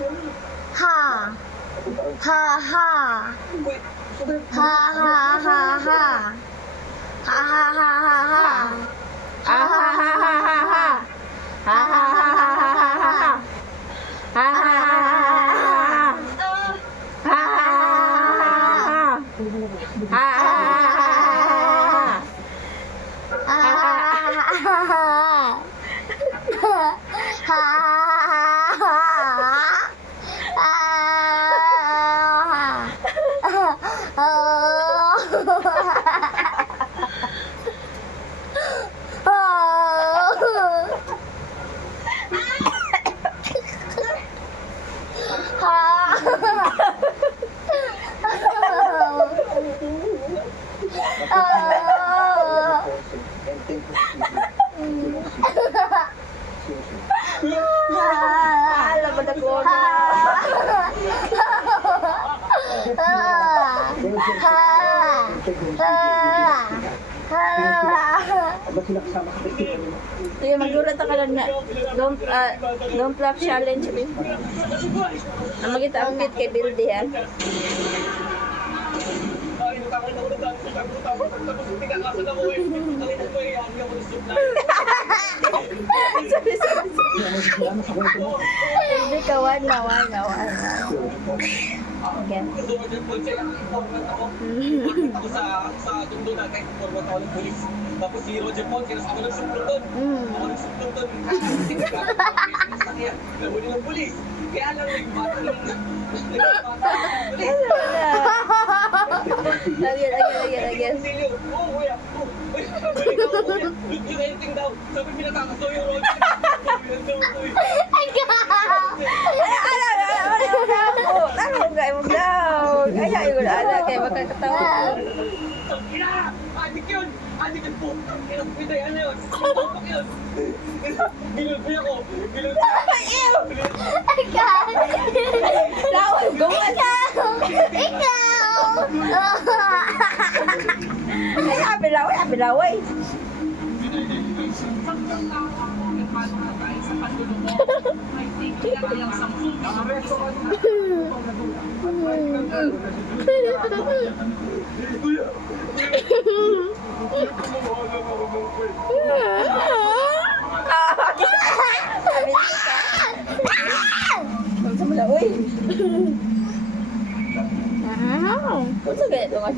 Ha. Ha ha. Ha ha ha ha. Ha ha ha ha ha. Ha ha ha ha ha ha. Ha ha ha ha ha ha. Ha ha ha ha ha. Ha ha ha ha. Ha ha alam mo na ko sige, magdulat ka lang nga. Don't flap challenge rin. Magita ang fit kay Bildy ha. Hindi kawan na. Again. Ako sa tundo na kahit format ako ng polis. Tapos si Roger Paul, kinasama ng suplot doon. Ako nagsuplot doon. Nahuli ng polis. Kaya lang nagbata ng polis. Again. Oo, kuya. Yung editing daw. Sabi pinatakaso yung Roger. Ayaw ko na kaya makakatawa ko. Adik yun! Adik yun po! Pinay ano yun! Pumpak yun! Binulbi ako! Ikaw! Lawal ko! Ikaw! Ay, apilaway! Sa mga